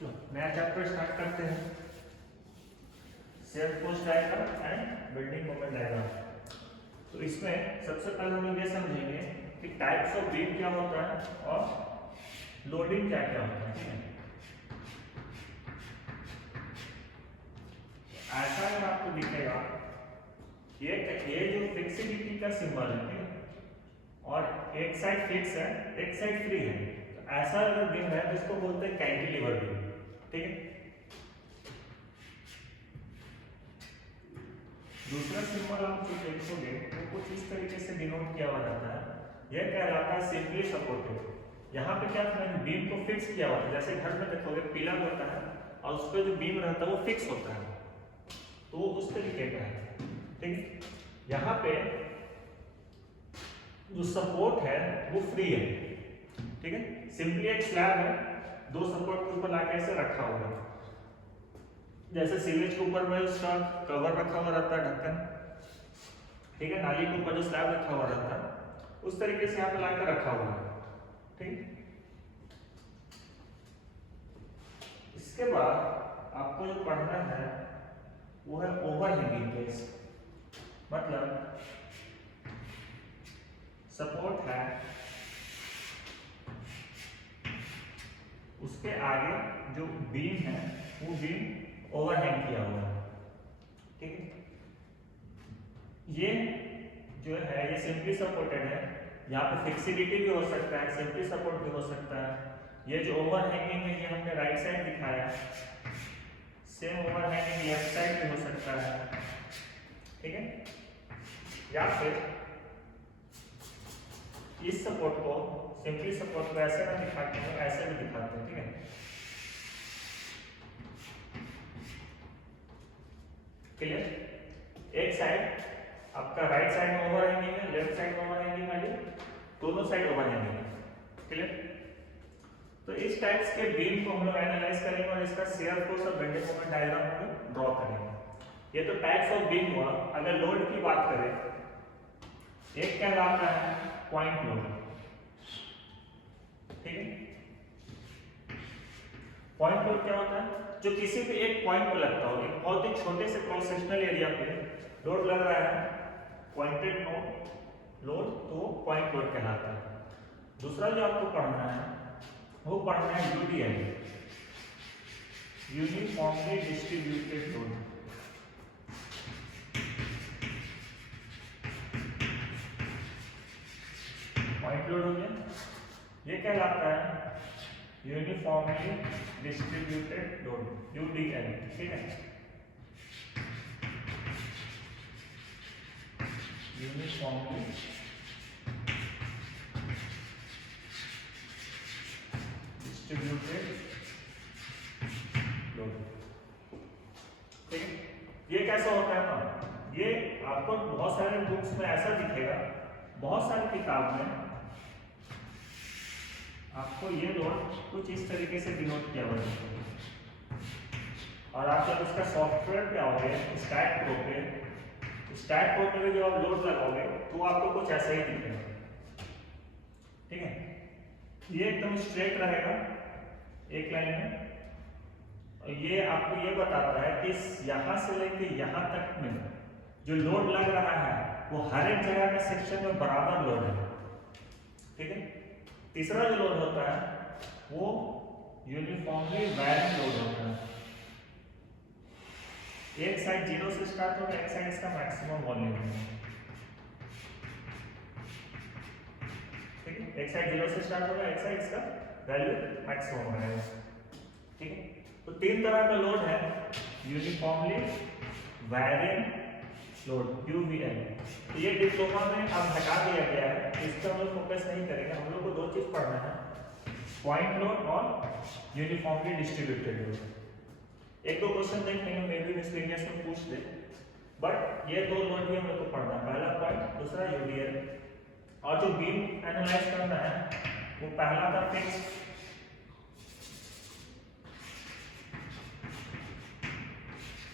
चलो नया chapter start करते हैं, self force diagram and building moment diagram. तो इसमें सबसे पहले हम लोग ये समझेंगे कि टाइप्स ऑफ बीम क्या होता है और लोडिंग क्या क्या होता है। ठीक है, ऐसा अगर आपको दिखेगा ये जो फिक्सिबिलिटी का सिंबल है, ठीक है, और एक साइड फिक्स है एक साइड फ्री है, तो ऐसा अगर बीम है जिसको बोलते हैं कैंटिलीवर बीम। ठीक है, दूसरा सिंबल आप जो देखोगे वो कुछ इस तरीके से डिनोट किया हुआ रहता है, यह कहलाता है सिंपली सपोर्टेड। यहाँ पे क्या बीम को फिक्स किया हुआ है, जैसे घर में देखोगे पिलर होता है और उस पर जो बीम रहता है वो फिक्स होता है, तो वो उस तरीके का है। ठीक, यहाँ पे जो सपोर्ट है वो फ्री है। ठीक है, सिंपली एक स्लैब है, दो सपोर्ट के ऊपर लाके ऐसे रखा हुआ है, जैसे सीवेज के ऊपर में उसका कवर रखा हुआ रहता है, ढक्कन। ठीक है, नाली के ऊपर जो स्लैब रखा हुआ रहता है उस तरीके से यहाँ पे लाकर रखा हुआ है। ठीक, इसके बाद आपको जो पढ़ना है वो है ओवरहैंगिंग केस। मतलब सपोर्ट है, उसके आगे जो बीम है वो बीम ओवरहैंग किया हुआ है। ठीक है, ये जो है ये सिंपली सपोर्टेड है, यहाँ पे फिक्सिबिलिटी भी हो सकता है, सिंपली सपोर्ट भी हो सकता है। ये जो ओवरहैंगिंग है ये हमने राइट साइड दिखाया, सेम ओवरहैंगिंग लेफ्ट साइड भी हो सकता है। ठीक है, या फिर इस सपोर्ट को सिंपली सपोर्ट को ऐसे ना दिखाते हैं, ऐसे भी दिखाते हैं। ठीक है, क्लियर? एक साइड आपका राइट साइड में ओवरहैंगिंग है, लेफ्ट साइड में ओवरहैंगिंग है, दोनों साइड ओवरहैंगिंग है। क्लियर? तो इस टाइप्स के बीम को हम लोग एनालाइज करेंगे और इसका शियर फोर्स और बेंडिंग मोमेंट डायग्राम हम लोग ड्रॉ करेंगे। ये तो टाइप्स ऑफ बीम हुआ। अगर लोड की बात करें, एक कहलाता है पॉइंट लोड। ठीक है, पॉइंट लोड क्या होता है? जो किसी भी एक पॉइंट पर लगता हो, एक बहुत ही छोटे से क्रॉस सेक्शनल एरिया पे लोड लग रहा है, पॉइंटेड लोड, तो पॉइंट लोड कहलाता है। दूसरा जो आपको पढ़ना है वो पढ़ना है UDL, uniformly distributed load. Point load हो गया, ये कहलाता है यूनिफॉर्मली डिस्ट्रीब्यूटेड लोड, यूडीएल। ठीक है, यूनिफॉर्मली डिस्ट्रीब्यूटेड लोड। ठीक है, ये कैसा होता है ना, ये आपको बहुत सारे बुक्स में ऐसा दिखेगा, बहुत सारी किताब में आपको ये लोड कुछ इस तरीके से डिनोट किया हुआ है, और आप जब इसका सॉफ्टवेयर पे आओगे स्टैट प्रो पे, स्टैट प्रो पे जब आप लोड लगाओगे तो आपको कुछ ऐसा ही दिखेगा। ठीक है, ये एकदम स्ट्रेट रहेगा एक लाइन में, और ये आपको ये बताता है कि यहाँ से लेके यहाँ तक में जो लोड लग रहा है वो हर एक जगह का सेक्शन में बराबर लोड है। ठीक है, तीसरा जो लोड होता है वो यूनिफॉर्मली वैरिंग लोड होता है। एक साइड 0 से स्टार्ट होगा, एक साइड इसका मैक्सिमम वॉल्यूम है। ठीक है, एक साइड 0 से स्टार्ट होगा, एक साइड इसका वैल्यू मैक्सिमम रहेगा। ठीक है, तो तीन तरह का लोड है, यूनिफॉर्मली वैरिंग लोड, यूवीएल। तो ये डिप्लोमा में अब हटा दिया गया है, इस पर हम लोग फोकस नहीं करेंगे। हम लोग को दो चीज पढ़ना है, पॉइंट लोड और यूनिफॉर्मली डिस्ट्रीब्यूटेड लोड। एक दो क्वेश्चन देखेंगे, मे बी मिसलेनियस में पूछ दे, बट ये दो लोड भी हम लोग को पढ़ना है, पहला पॉइंट, दूसरा यूवीएल। और जो बीम एनालाइज करना है वो पहला था फिक्स,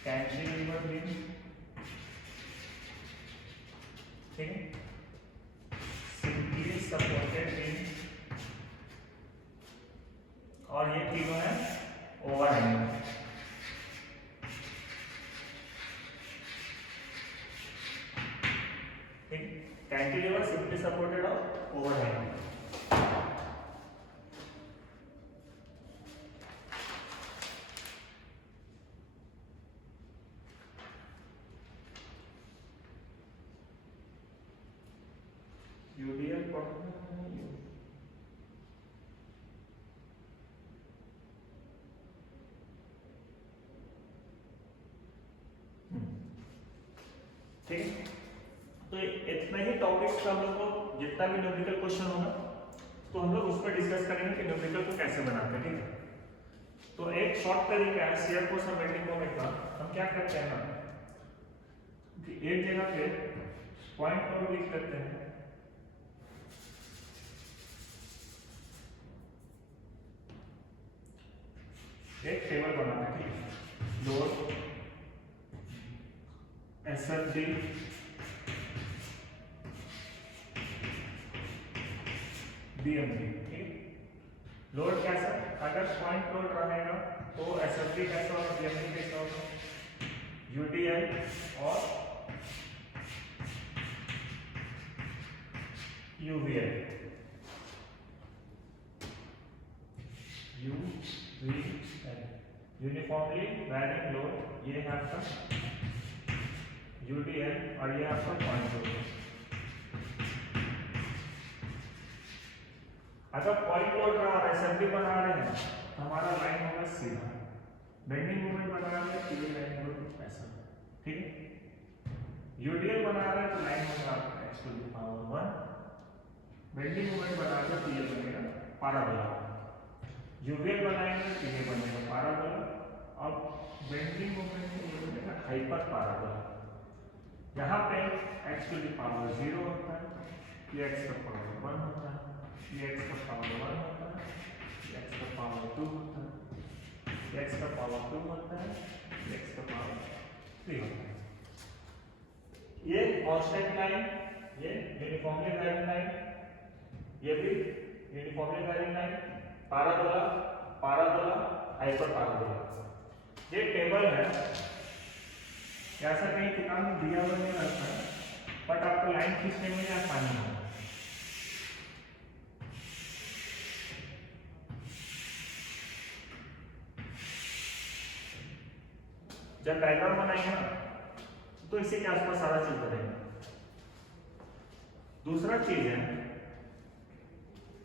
कैंटिलीवर बीम। ठीक है, सिंपली सपोर्टेड बीम, और ये तीनों है ओवरहैंग, ठीक, कैंटिलीवर सिंपली सपोर्टेड और ओवरहैंग। यूडीएल ठीक। तो इतना ही टॉपिक्स का हम लोग को जितना भी न्यूमेरिकल क्वेश्चन होगा तो हम लोग उस पर डिस्कस करेंगे कि न्यूमेरिकल को कैसे बनाते हैं, ठीक है। तो एक शॉर्ट तरीका है शेयर फोर्स और बेंडिंग मोमेंट का। हम क्या करते हैं ना कि एक जगह पे पॉइंट और लिख करते हैं, एक टेबल बनाते हैं, ठीक, लोड एसएफडी बीएमडी, ठीक। लोड कैसा, अगर पॉइंट लोड रहेगा तो एसएफडी कैसा और बीएमडी कैसा होगा, यूडीएल और UVL, UVL uniformly varying load, ये है आपका यूडीएल और ये आपका पॉइंट लोड। अगर पॉइंट लोड रहा और एसएफडी बना रहे हैं तो हमारा लाइन होगा सीधा, बेंडिंग मोमेंट बना रहे हैं तो ये लाइन होगा ऐसा, ठीक है। यूडीएल बना रहे हैं तो लाइन होगा x to the power 1, bending moment बना रहे तो ये बनेगा पैराबोला, यूवीएल बनाएंगे तो ये बनेगा पैराबोला, अब बेंडिंग मोमेंट तो ये बनेगा हाइपर पैराबोला। यहाँ पे x टू द पावर 0 होता है, ये x का पावर 1 होता है, ये x का पावर 1 होता है, ये x का पावर 2 होता है, ये x का पावर 2 होता है, ये x का पावर 3 होता है। ये कांस्टेंट लाइन, ये यूनिफॉर्मली वैरिंग लाइन, ये भी uniformly varying line, parabola, parabola, hyper parabola. ये टेबल है, ऐसा कहीं किताब में दिया हुआ नहीं रहता है, बट आपको लाइन खींचने में आसानी होगा। जब डायग्राम बनाएंगे ना तो इसी के आसपास सारा चीज करेंगे। दूसरा चीज है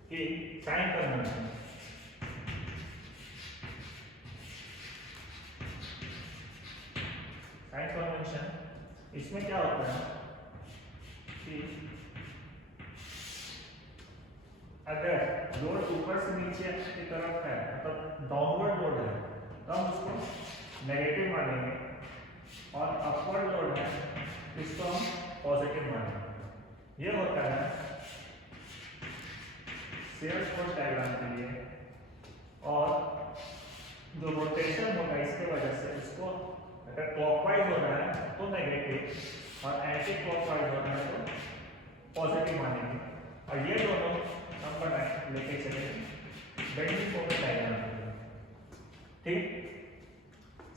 कि साइन कन्वेंशन, साइन कन्वेंशन इसमें क्या होता है कि अगर लोड ऊपर से नीचे की तरफ है मतलब डाउनवर्ड लोड है तो हम उसको नेगेटिव मानेंगे, और अपवर्ड लोड है इसको हम पॉजिटिव मानेंगे। ये होता है शेयर फोर्स डायग्राम के लिए, और जो रोटेशन होगा इसके वजह से इसको अगर क्लॉकवाइज हो रहा है तो नेगेटिव और एंटी क्लॉकवाइज हो रहा है तो पॉजिटिव मानेंगे। और ये दोनों नंबर लेके चलेंगे बेंडिंग मोमेंट डायग्राम के लिए, ठीक।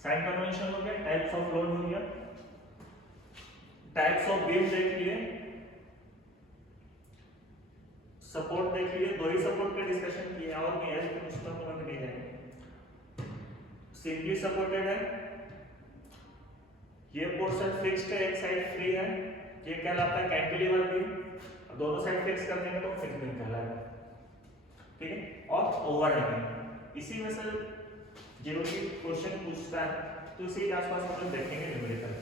साइन कन्वेंशन हो गया, टाइप्स ऑफ लोड हो गया, टाइप्स ऑफ बीम देख लिए, सपोर्ट देख लिए, दो ही सपोर्ट का डिस्कशन किया और भी है लेकिन उसका तो नहीं जाएंगे। सिंपली सपोर्टेड है, ये पोर्शन फिक्स्ड है, एक साइड फ्री है, ये कहलाता है कैंटिलीवर बीम, दोनों साइड फिक्स कर देंगे तो फिक्स बीम कहलाएगा, ठीक है। और ओवरहैंग, इसी में से जो भी क्वेश्चन पूछता है तो इसी के आसपास हम लोग देखेंगे न्यूमेरिकल।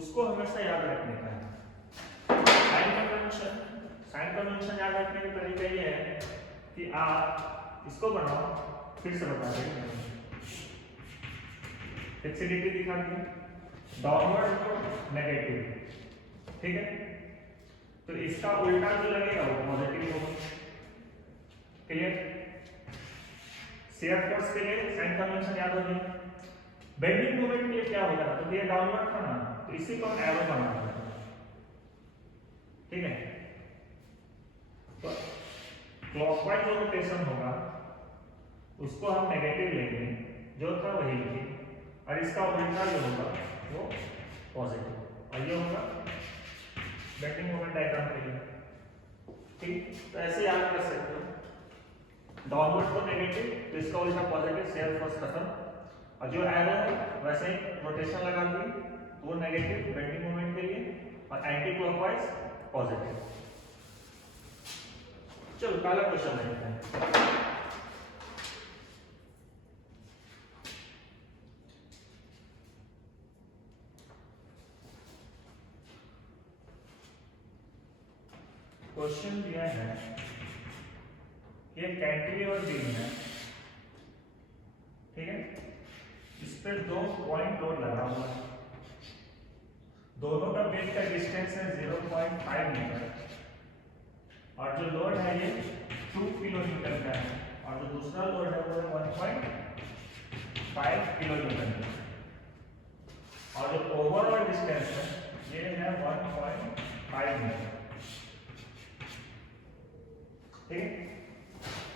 उसको हमेशा याद रखने का है। साइन कन्वेंशन याद रखने का तरीका ये है कि आप इसको बनाओ, फिर से बता देंगे, फिक्सिडिटी दिखा दी, डाउनवर्ड नेगेटिव, ठीक है। तो इसका उल्टा जो लगेगा वो पॉजिटिव होगा, क्लियर। शेयर फोर्स के लिए साइन कन्वेंशन याद होगी। बेंडिंग मोमेंट के लिए क्या होगा, तो ये डाउनवर्ड था ना तो इसी को हम एरो बना देते हैं, ठीक है। तो क्लॉकवाइज जो रोटेशन होगा उसको हम नेगेटिव लेंगे, जो था वही लिखे, और इसका उल्टा जो होगा वो पॉजिटिव, और ये होगा बेंडिंग मोमेंट डायग्राम के लिए। ठीक, तो ऐसे याद कर सकते हो, डाउनवर्ड को नेगेटिव तो इसका उल्टा पॉजिटिव, शेयर फोर्स खत्म, और जो एरो है वैसे ही रोटेशन लगा दी, वो नेगेटिव बेंडिंग मोमेंट के लिए, और एंटी क्लॉकवाइज पॉजिटिव। चलो पहला क्वेश्चन देखते हैं। क्वेश्चन दिया है कि कैंटिलीवर बीम है, ठीक है, इस पर 2 पॉइंट लोड लगा हुआ है, दोनों का बेस का डिस्टेंस है 0.5 मीटर, और जो लोड है ये 2 किलो न्यूटन का है, और जो दूसरा लोड है वो है 1.5 किलो न्यूटन का, और जो ओवरऑल डिस्टेंस है ये है 1.5 मीटर। ठीक है,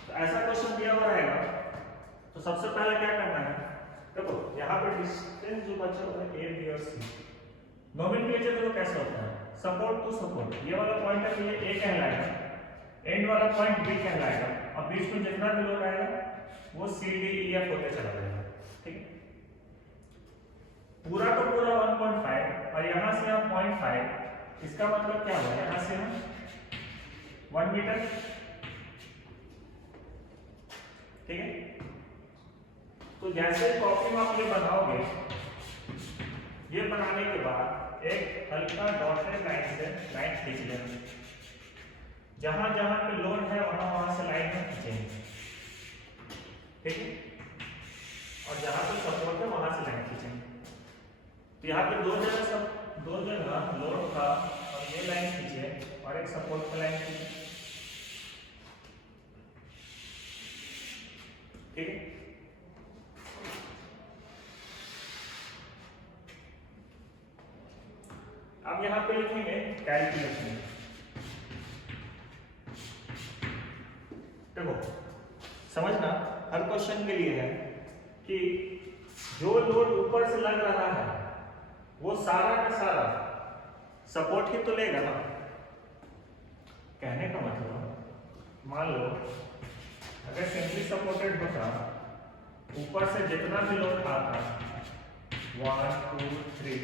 तो ऐसा क्वेश्चन दिया हुआ रहेगा तो सबसे पहले क्या करना है, देखो यहाँ पे डिस्टेंस जो बचा हुआ है ए बी और सी, नोमेनक्लेचर देखो कैसे होता है, सपोर्ट टू सपोर्ट, ये वाला पॉइंट है ये ए कहलाएगा, एंड वाला पॉइंट बी कहलाएगा, और बीच में जितना भी लोड आएगा वो सी डी ई एफ होते चला जाएगा। ठीक है, पूरा का पूरा 1.5 और यहाँ से यहाँ 0.5, इसका मतलब क्या हुआ, यहाँ से हम 1 मीटर। ठीक है, तो जैसे कॉपी में आप ये बनाओगे, ये बनाने के बाद एक हल्का डॉटेड लाइन से लाइन खींच लेंगे, जहां जहां पे लोड है वहां से लाइन में खींचेंगे। ठीक है, और जहां पे सपोर्ट है वहां से लाइन खींचेंगे। तो यहाँ पे दो जगह लोड था और ये लाइन खींचे और एक सपोर्ट पे लाइन खींचे। ठीक है, अब यहां पे लिखेंगे कैलकुलेशन। देखो समझना, हर क्वेश्चन के लिए है कि जो लोड ऊपर से लग रहा है वो सारा का सारा सपोर्ट ही तो लेगा ना। कहने का मतलब, मान लो अगर सिंपली सपोर्टेड होता, ऊपर से जितना भी लोड आता 1 2 3,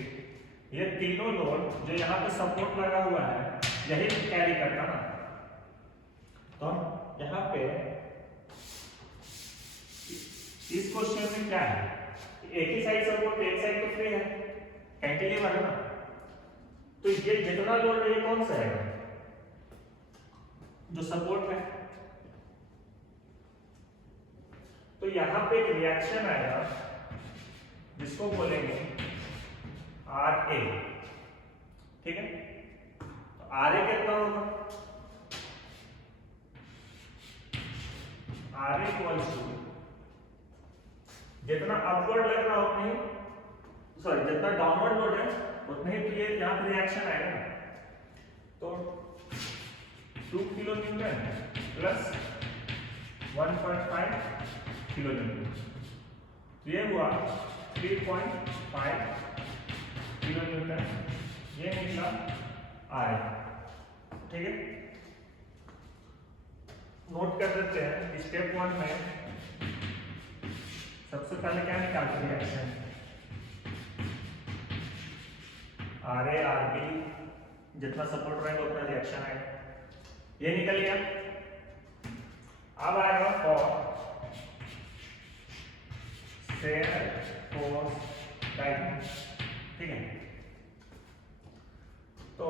ये तीनों लोड जो यहाँ पे सपोर्ट लगा हुआ है यही कैरी करता ना। तो हम यहाँ पे इस क्वेश्चन में क्या है, एक ही साइड सपोर्ट, एक साइड तो फ्री है, कैंटिलीवर है ना, तो ये जितना लोड है ये कौन सा है, जो सपोर्ट है। तो यहां पे एक रिएक्शन आएगा जिसको बोलेंगे RA। ठीक है, तो RA कितना होगा, RA इक्वल्स टू जितना अपवर्ड लग रहा उतना ही, सॉरी जितना डाउनवर्ड लोड है उतना ही, तो ये यहां पे रिएक्शन आएगा ना। तो 2 kilo Newton plus 1.5 kilo Newton, तो ये हुआ 3.5 किलो न्यूटन, ये निकला आर। ठीक है, नोट कर देते हैं, स्टेप 1 में सबसे पहले क्या निकालते हैं, reaction R A R B, जितना सपोर्ट रहेगा उतना रिएक्शन आएगा, ये निकल गया। अब आएगा फॉर शेयर फोर्स डायग्राम। ठीक है, तो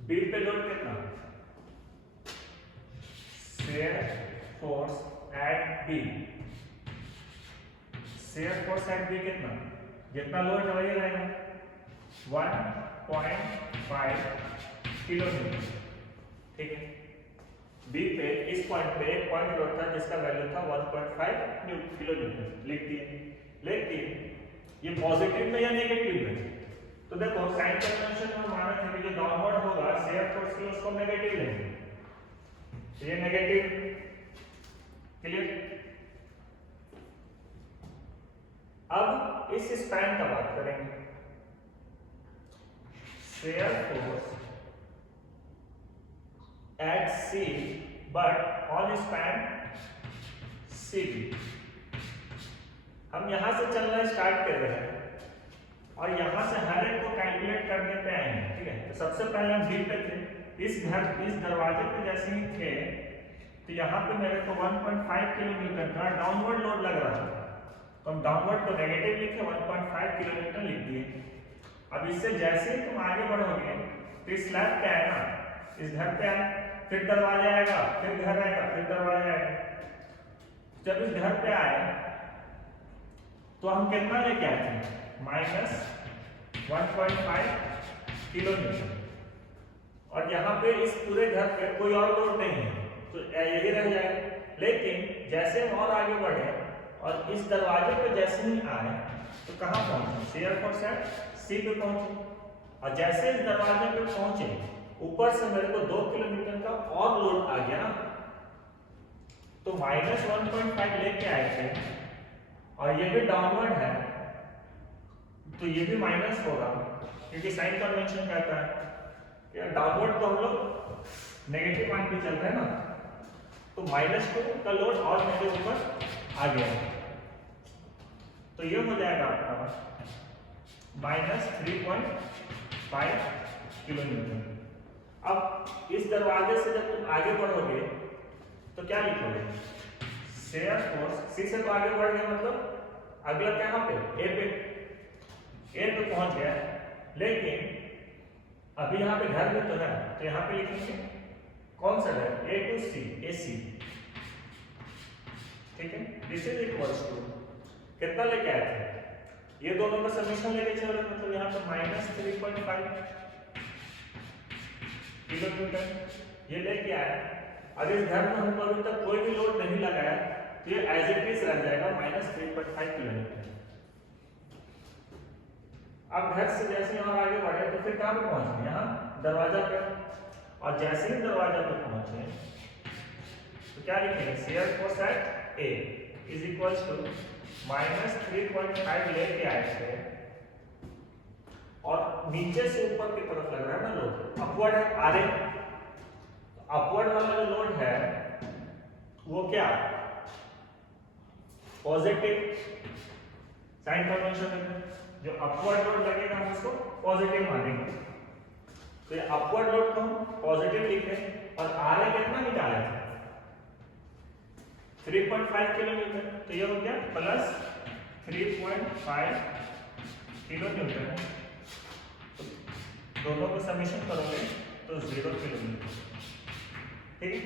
बी पे लोड कितना, shear force at B, shear force at B कितना, जितना लोड है वही रहेगा 1.5 किलो न्यूटन। ठीक है, बी पे इस पॉइंट पे एक पॉइंट लोड था जिसका वैल्यू था 1.5 किलो न्यूटन, लिख दिए। लेकिन ये पॉजिटिव में या नेगेटिव में, तो तो देखो साइन कन्वेंशन में माना था कि जो डाउनवर्ड होगा शेयर फोर्स के लिए उसको नेगेटिव लेंगे, तो ये नेगेटिव, क्लियर। अब इस स्पैन का बात करेंगे, shear force at C but on span CB. हम यहां से चलना स्टार्ट कर रहे हैं और यहां से हर एक को कैलकुलेट करने पे आएंगे, ठीक है। तो सबसे पहले हम बी पे थे, इस दरवाजे पे जैसे ही थे तो यहाँ पे मेरे को 1.5 किलोमीटर का डाउनवर्ड लोड लग रहा था, तो हम डाउनवर्ड को नेगेटिव लिखे 1.5 किलोमीटर लिख दिए। अब इससे जैसे ही तुम आगे बढ़ोगे तो इस स्लैब पे आएगा, इस घर पे आए, फिर दरवाजा आएगा, फिर घर आएगा, फिर दरवाजा आएगा। जब इस घर पे आए तो हम कितना लेके आए थे, -1.5 किलोमीटर, और यहाँ पे इस पूरे घर पे कोई और लोड नहीं है तो यही रह जाएगा। लेकिन जैसे हम और आगे बढ़े और इस दरवाजे पे जैसे ही आए तो कहाँ पहुंचे, शेयर फोर्स एट सी पे पहुंचे, और जैसे इस दरवाजे पे पहुंचे ऊपर से मेरे को 2 किलोमीटर का और लोड आ गया, तो -1.5 लेके आए थे और ये भी डाउनवर्ड है तो ये भी माइनस होगा, क्योंकि साइन कन्वेंशन कहता है कि डाउनवर्ड तो हम लोग नेगेटिव मान पे चल रहे हैं ना, तो -2 का लोड और मेरे ऊपर आ गया, तो ये हो जाएगा आपका -3.5 किलोमीटर। अब इस दरवाजे से जब तुम आगे बढ़ोगे तो क्या लिखोगे, शेयर फोर्स सी से तो आगे बढ़ गया, मतलब अगला कहाँ पे, ए पे पहुंच गया, लेकिन अभी यहाँ पे घर भी तो है, तो यहाँ पे लिखेंगे कौन सा घर, ए टू सी, ए सी, ठीक है। दिस इज इक्वल्स टू कितना लेके आए थे, ये दोनों का समीशन लेके चल रहे, मतलब यहाँ पे -3.5 किलोमीटर ये लेके आया। अब इस घर में हमको अभी तक कोई भी लोड नहीं लगाया तो ये एज इट इज रह जाएगा -3.5 किलोमीटर। अब घर से जैसे और आगे बढ़े तो फिर कहाँ पे पहुंचे, यहाँ दरवाजा पे, और जैसे ही दरवाजा पे पहुंचे तो क्या लिखेंगे, shear force at A is equals to -3.5 लेके आए थे और नीचे से ऊपर की तरफ लग रहा है ना लोड, अपवर्ड है आर ए, अपवर्ड वाला जो लोड है वो क्या, पॉजिटिव, साइन कन्वेंशन में जो अपवर्ड लोड लगेगा हम उसको पॉजिटिव मानेंगे, तो ये अपवर्ड लोड को हम पॉजिटिव लिखे और आर ए कितना निकाले थे 3.5 किलोमीटर, तो ये हो गया +3.5 किलोमीटर, दोनों को समीशन करोगे तो 0 किलोमीटर, ठीक है।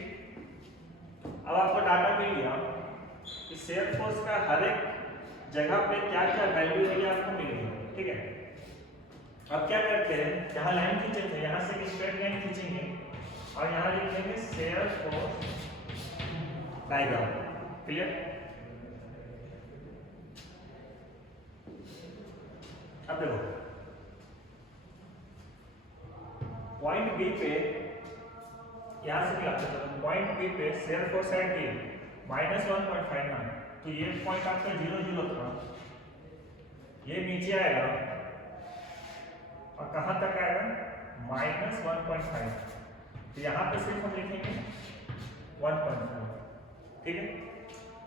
अब आपको डाटा मिल गया कि शेयर फोर्स का हर एक जगह पे क्या क्या वैल्यू है आपको मिलेगी, ठीक है। अब क्या करते हैं, जहां लाइन खींचेंगे यहां से स्ट्रेट लाइन खींचेंगे और यहां लिखेंगे शेयर फोर्स डायग्राम, क्लियर। अब देखो पॉइंट बी पे यहां से क्या करते हैं, पॉइंट बी पे शेयर फोर्स एट डी -1.5 ना, तो ये पॉइंट आपका 0 0 था, ये नीचे आएगा और कहां तक आएगा -1.5, तो यहां पे सिर्फ हम लिखेंगे 1.5, ठीक है।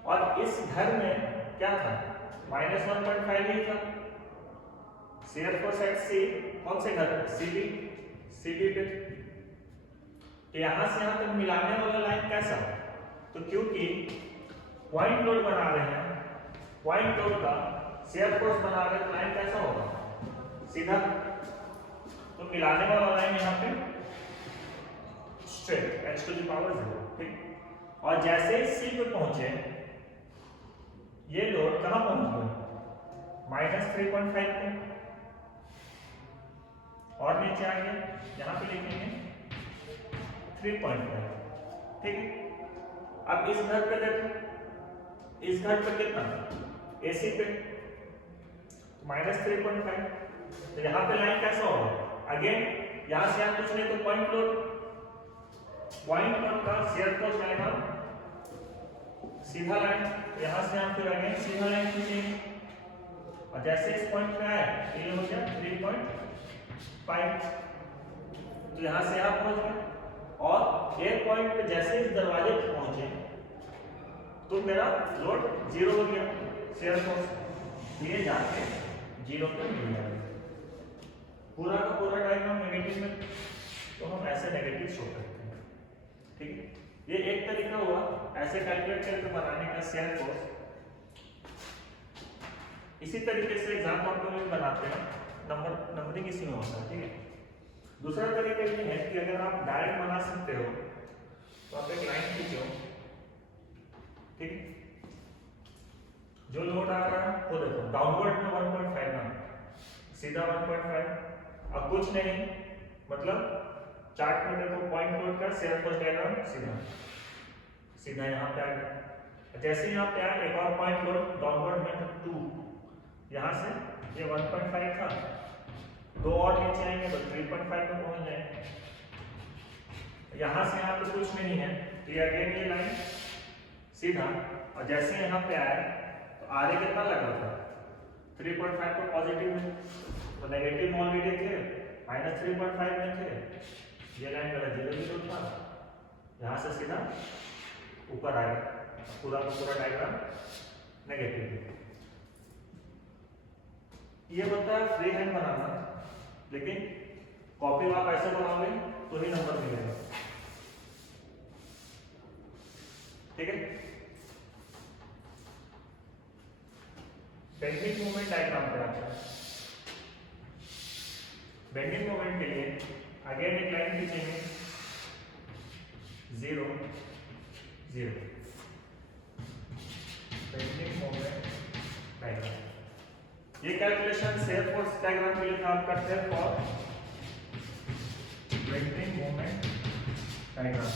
और इस घर में क्या था, -1.5 ही था, शेयर फोर्स एट सी, कौन से घर, सीबी पे, तो यहां से यहां तक मिलाने वाला लाइन कैसा, तो क्योंकि पॉइंट लोड बना रहे हैं, पॉइंट लोड का शेयर फोर्स बना रहे हैं, तो लाइन कैसा होगा, सीधा, तो मिलाने वाला लाइन यहाँ पे स्ट्रेट h⁻0, ठीक। और जैसे ही सी पे पहुंचे ये लोड कहां पहुंच गया, -3.5 पे, और नीचे आ गया, यहाँ पे लिखेंगे 3.5, ठीक है। अब इस घर पे देखो, इस घर पे कितना, एसी पे -3.5, तो यहाँ पे लाइन कैसा होगा, अगेन यहाँ से आप कुछ नहीं तो पॉइंट लोड का शेयर फोर्स आएगा सीधा लाइन, यहाँ से हम फिर अगेन सीधा लाइन खींचेंगे और जैसे इस पॉइंट पे आए तो ये हो गया 3.5, तो यहाँ से आप पहुंच गए और एक पॉइंट पे जैसे इस दरवाजे पे पहुंचे तो मेरा लोड 0 हो गया, शेयर फोर्स ये जाके 0 पे मिल जाएगा। पूरा का पूरा डायग्राम नेगेटिव में तो हम ऐसे नेगेटिव शो करते हैं, ठीक है। ये एक तरीका हुआ ऐसे कैलकुलेट करके बनाने का शेयर फोर्स। इसी तरीके से एग्जाम कॉम्पोनेंट बनाते हैं, नंबरिंग इसी में होता है, ठीक है। दूसरा तरीका ये है कि अगर आप डायरेक्ट बना सकते हो तो आप एक लाइन खींचो, ठीक है। जो लोड आ रहा है वो देखो डाउनवर्ड में 1.5 ना सीधा 1.5, अब कुछ नहीं मतलब चार्ट में देखो पॉइंट लोड का शेयर फोर्स डायग्राम सीधा यहाँ पे आ गया। जैसे यहाँ पे आया एक और पॉइंट लोड डाउनवर्ड में 2, यहाँ से ये 1.5 था, 2 और नीचे आएंगे तो 3.5 में पहुंच जाएंगे। यहाँ से यहाँ पे कुछ नहीं है तो ये अगेन ये लाइन सीधा, और जैसे यहाँ पे आया तो आरे कितना लगा था 3.5 को पॉजिटिव में, तो नेगेटिव में ऑलरेडी थे, -3.5 में थे, ये लाइन मेरा 0 था, यहाँ से सीधा ऊपर आ गया, पूरा का पूरा डायग्राम नेगेटिव। ये होता है फ्री हैंड बनाना, लेकिन कॉपी में आप ऐसे बनाओगे तो ही नंबर मिलेगा, ठीक है। बेंडिंग मोमेंट डायग्राम पे आता है। बेंडिंग मोमेंट के लिए अगेन एक लाइन खींचेंगे 0 0, बेंडिंग मोमेंट डायग्राम। ये कैलकुलेशन शेयर फोर्स डायग्राम के लिए काम करते हैं फॉर बेंडिंग मोमेंट डायग्राम।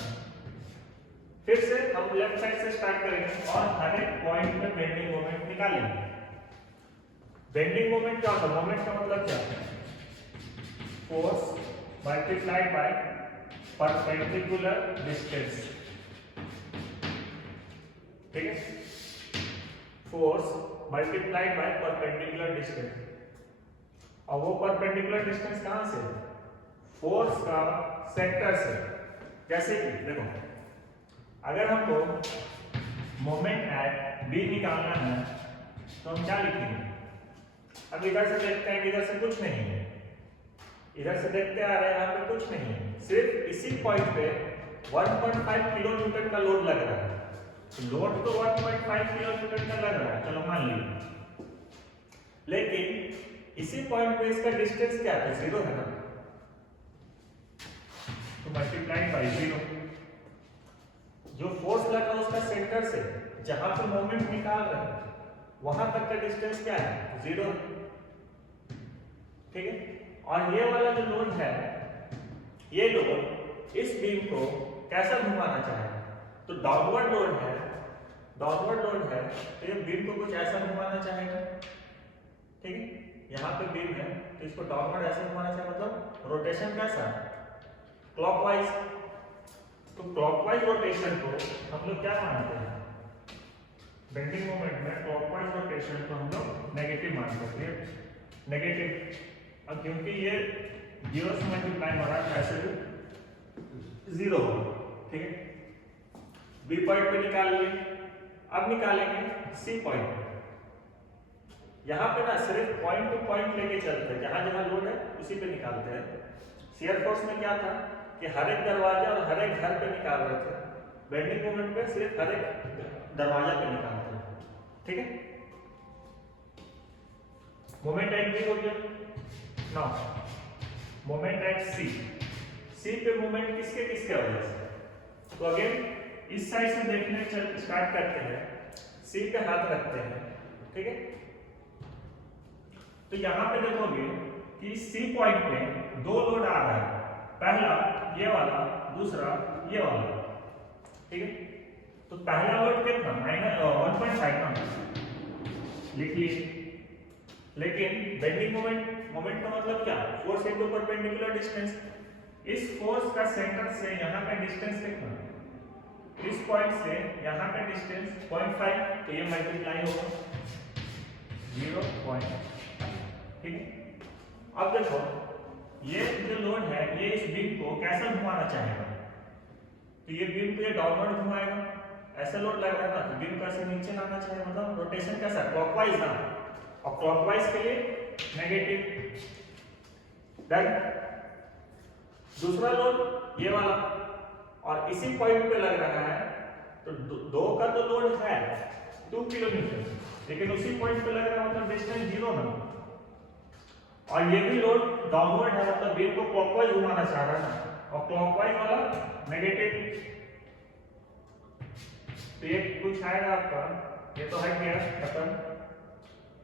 फिर से हम लेफ्ट साइड से स्टार्ट करेंगे और हर एक पॉइंट में बेंडिंग मोमेंट निकालेंगे। बेंडिंग मोमेंट क्या होता है, मोमेंट का मतलब क्या है, force multiplied by perpendicular distance, ठीक है। Force multiplied by perpendicular distance, और वो परपेंडिकुलर डिस्टेंस कहां से, फोर्स का सेक्टर से। जैसे कि देखो अगर हमको मोमेंट एट बी निकालना है तो हम क्या लिखेंगे, अब इधर से देखते हैं इधर से कुछ नहीं है, इधर से देखते आ रहे हैं यहाँ पे कुछ नहीं है, सिर्फ इसी पॉइंट पे 1.5 किलो न्यूटन का लोड लग रहा है। तो लोड तो 1.5 किलो न्यूटन का लग रहा है, चलो मान लीजिए, लेकिन इसी पॉइंट पे इसका डिस्टेंस क्या है, 0 है ना, तो मल्टीप्लाइड बाय 0। जो फोर्स लग रहा है उसका सेंटर से जहां पे मोमेंट निकाल रहे हैं वहां तक का डिस्टेंस क्या है, 0, ठीक है। और ये वाला जो लोड है, ये लोड इस बीम को कैसा घुमाना चाहेगा, तो डाउनवर्ड लोड है तो ये बीम को कुछ ऐसा घुमाना चाहेगा, ठीक है। यहाँ पे बीम है तो इसको डाउनवर्ड ऐसे घुमाना चाहिए, मतलब रोटेशन कैसा, क्लॉकवाइज। तो क्लॉकवाइज रोटेशन को हम लोग क्या मानते हैं, बेंडिंग मोमेंट में क्लॉकवाइज रोटेशन को हम लोग नेगेटिव मानते हैं, नेगेटिव। अब क्योंकि ये 0 से मल्टीप्लाई हो रहा है, ऐसे भी 0 होगा, ठीक है। बी पॉइंट पे निकाल लिए, अब निकालेंगे सी पॉइंट। यहाँ पे ना सिर्फ पॉइंट टू पॉइंट लेके चलते हैं, जहां जहां लोड है उसी पे निकालते हैं। शेयर फोर्स में क्या था कि हर एक दरवाजा और हर एक घर पे निकाल रहे थे, बेंडिंग मोमेंट पे सिर्फ हर एक दरवाजा पे निकालते हैं, ठीक है। मोमेंट एट बी हो गया, नाउ मोमेंट एट सी। सी पे मोमेंट किसके किसके वजह से, तो अगेन इस साइड से देखने स्टार्ट करते हैं, सी पे हाथ रखते हैं, ठीक है। तो यहां पे देखोगे कि सी पॉइंट पे 2 लोड आ रहा है, पहला ये वाला, दूसरा ये वाला, ठीक है। तो पहला लोड कितना, -1.5 ना, लिख लीजिए। लेकिन बेंडिंग मोमेंट का मतलब क्या? Force into perpendicular distance. इस फोर्स का सेंटर से यहाँ का डिस्टेंस कितना? इस पॉइंट से यहाँ का डिस्टेंस 0.5, तो ये मल्टीप्लाई होगा 0.5, ठीक है। अब देखो ये जो लोड है ये इस बीम को कैसा घुमाना चाहेगा, तो ये बीम को ये डाउनवर्ड घुमाएगा, ऐसा लोड लग रहा है ना, तो बीम को ऐसे नीचे लाना चाहिए, मतलब रोटेशन कैसा? क्लॉकवाइज ना, और क्लॉकवाइज के लिए नेगेटिव। डन। दूसरा लोड ये वाला, और इसी पॉइंट पे लग रहा है, तो दो का तो लोड है 2 किलोमीटर, लेकिन उसी पॉइंट पे लग रहा है, मतलब डिस्टेंस 0 ना, और ये भी लोड डाउनवर्ड है, मतलब बीम को क्लॉकवाइज घुमाना चाह रहा है, और क्लॉकवाइज वाला नेगेटिव। तो ये कुछ आएगा आपका, ये तो है क्या खत्म,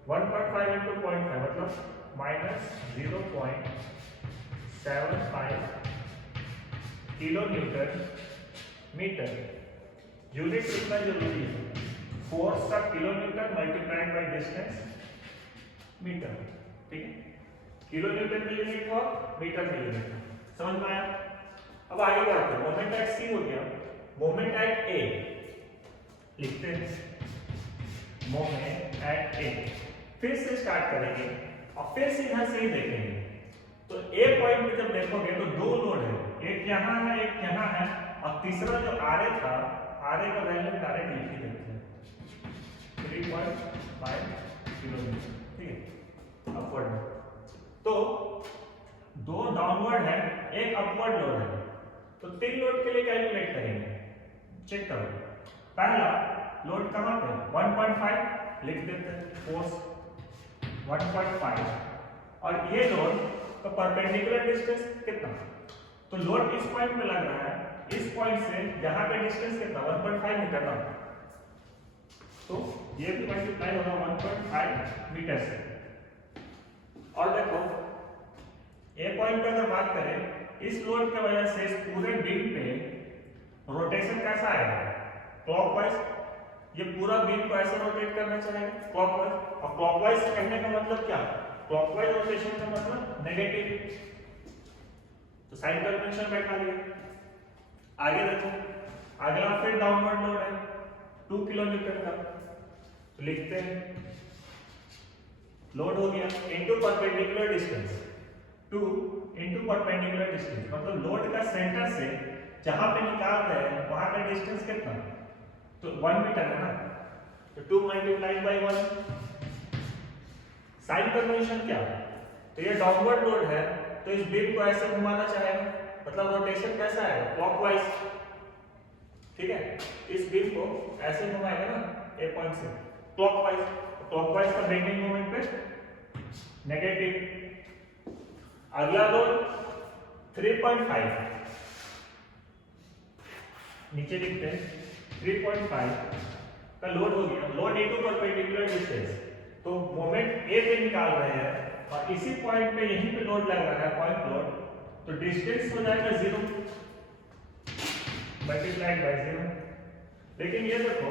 1.5 into 0.5 मतलब -0.75 किलो न्यूटन मीटर। यूनिट कितना जरूरी है? फोर्स का kilonewton multiplied by distance metre, ठीक है। किलो न्यूटन में यूनिट और मीटर में यूनिट, समझ में आया? अब आगे बढ़ते हैं। मोमेंट एट सी हो गया, मोमेंट एट ए लिखते हैं, मोमेंट एट ए। फिर से स्टार्ट करेंगे और फिर से इधर से ही देखेंगे। तो ए पॉइंट पे जब देखोगे तो दो लोड है, एक यहाँ है एक यहाँ है, और तीसरा जो आर ए था, आर ए का वैल्यू डायरेक्ट लिख ही देते हैं 3.5 किलोमीटर, ठीक है, अपवर्ड में। तो दो डाउनवर्ड है, एक अपवर्ड लोड है, तो तीन लोड के लिए कैलकुलेट करेंगे। चेक करो, पहला लोड कहाँ पे? 1.5 लिख देते हैं, फोर्स 1.5, और ये लोड का परपेंडिकुलर डिस्टेंस कितना? तो लोड इस पॉइंट पे लग रहा है, इस पॉइंट से यहाँ पे डिस्टेंस कितना? 1.5 मीटर ना, तो ये भी मल्टीप्लाई होगा 1.5 मीटर से। और देखो ए पॉइंट पे अगर बात करें, इस लोड की वजह से इस पूरे बीम पे रोटेशन कैसा आएगा? क्लॉकवाइज। ये पूरा बीम को ऐसे रोटेट करना चाहिए क्लॉकवाइज, और क्लॉकवाइज कहने का मतलब क्या? क्लॉकवाइज रोटेशन का मतलब नेगेटिव, तो साइन कन्वेंशन बैठा लिया। आगे देखो, अगला फिर डाउनवर्ड लोड है 2 किलोमीटर का, तो लिखते हैं लोड हो गया into perpendicular distance, 2 into perpendicular distance, मतलब लोड का सेंटर से जहां पे निकाल रहे हैं वहां का डिस्टेंस कितना? तो 1 मीटर है ना, तो 2 मल्टीप्लाइड बाय 1। साइन कन्वेंशन क्या? तो ये डाउनवर्ड लोड है, तो इस बीम को ऐसे घुमाना चाहेगा, मतलब रोटेशन कैसा है? क्लॉकवाइज, ठीक है। इस बीम को ऐसे घुमाएगा ना ए पॉइंट से क्लॉकवाइज, क्लॉकवाइज का बेंडिंग मोमेंट पे नेगेटिव। अगला लोड 3.5, नीचे लिखते हैं 3.5 का लोड हो गया, लोड इनटू परपेंडिकुलर डिस्टेंस, तो मोमेंट ए पे निकाल रहे हैं, और इसी पॉइंट पे यहीं पे लोड लग रहा है, पॉइंट लोड, तो डिस्टेंस हो जाएगा 0 मल्टीप्लाइड बाय 0। लेकिन ये देखो,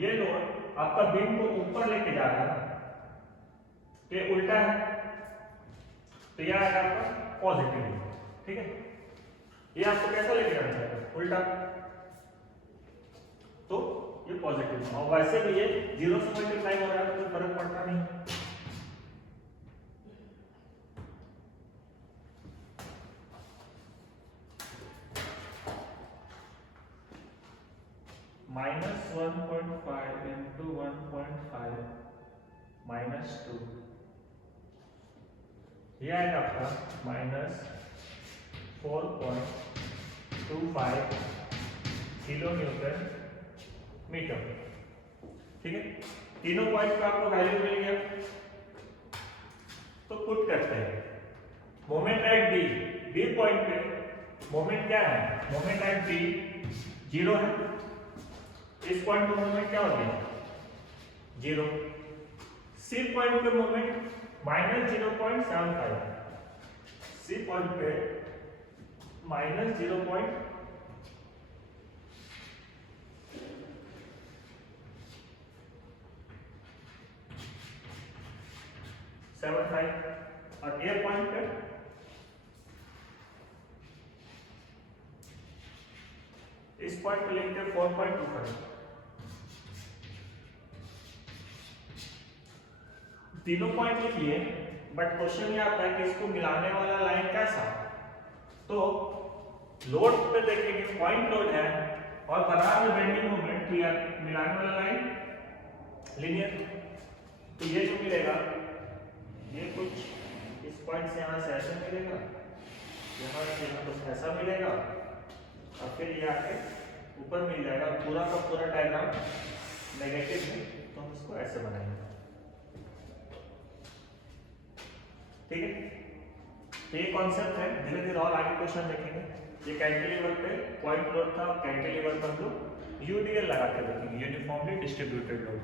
ये लोड आपका बीम को ऊपर लेके जा रहा है, तो ये उल्टा है, तो यह आएगा आपका पॉजिटिव, ठीक है। ये आपको कैसा लेके जाना चाहिए? उल्टा, तो ये पॉजिटिव, और वैसे भी ये 0 से मल्टीप्लाई हो रहा है, तो कोई फर्क पड़ता नहीं। -1.5 into 1.5 -2, ये आएगा आपका -4.25 किलो न्यूटन मीटर, ठीक है। तीनों पॉइंट का आपको वैल्यू मिल गया, तो पुट करते हैं। मोमेंट एट बी पॉइंट पे मोमेंट क्या है? मोमेंट एट बी 0 है, इस पॉइंट पे मोमेंट क्या हो गया? 0। सी पॉइंट पे मोमेंट -0.75, सी पॉइंट पे -0.75, 7.5 और ए पॉइंट पे इस पॉइंट पे लिखते हैं 4.25। तीनों पॉइंट लिख लिए, बट क्वेश्चन ये आता है कि इसको मिलाने वाला लाइन कैसा। तो लोड पे देखेंगे पॉइंट लोड है और बराबर बेंडिंग मोमेंट, तो यार मिलाने वाला लाइन लीनियर। तो ये जो मिलेगा ये कुछ इस पॉइंट से यहाँ से ऐसे मिलेगा, यहाँ से यहाँ कुछ ऐसा मिलेगा और फिर ये आके ऊपर मिल जाएगा। पूरा का पूरा डायग्राम नेगेटिव है तो हम इसको ऐसे बनाएंगे, ठीक है। तो ये कॉन्सेप्ट है, धीरे धीरे और आगे क्वेश्चन देखेंगे। ये कैंटिलीवर पे पॉइंट लोड था, कैंटिलीवर पर हम लोग यूडीएल लगा के देखेंगे, यूनिफॉर्मली डिस्ट्रीब्यूटेड लोड।